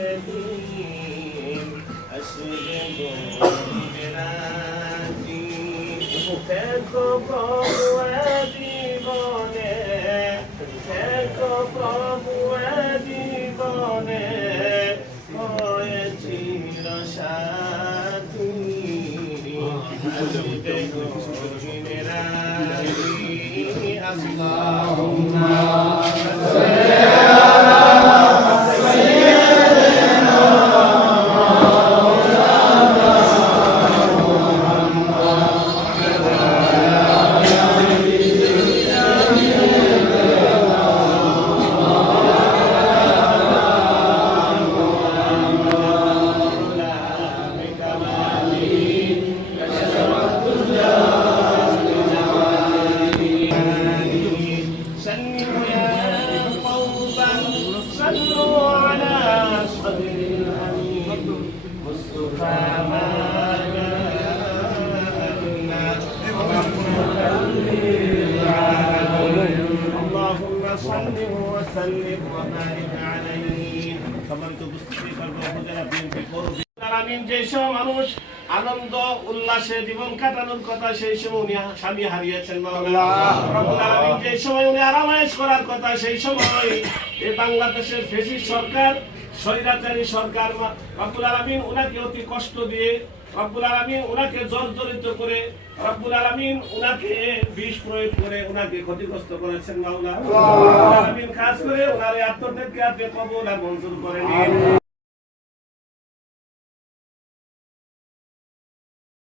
الذين أسلموا بناتي تكفروا أديبانه تكفروا أديبانه آيتي رشاتي أسلموا بناتي اللهم وسلم وبارك عليه সম্মানিত উপস্থিতি যে সব মানুষ আনন্দ উল্লাসে জীবন কাটানোর কথা সেই সময় উনি স্বামী হারিয়েছেন রব্বুল আলামিন যে সময় উনি আরামায়েশ করার কথা সেই সময় এই বাংলাদেশের ফ্যাসিস্ট সরকার স্বৈরাচারী সরকার রব্বুল আলামিন উনাকে অতি কষ্ট দিয়ে রব্বুল আলামিন উনাকে জর্জরিত করে রব্বুল আলামিন উনাকে বিষ প্রয়োগ করে উনাকে ক্ষতিগ্রস্ত করেছেন মাওলা রব্বুল আলামিন খাস করে উনার আত্মত্যাগকে আপনি কবুল আর মঞ্জুর করে নিন।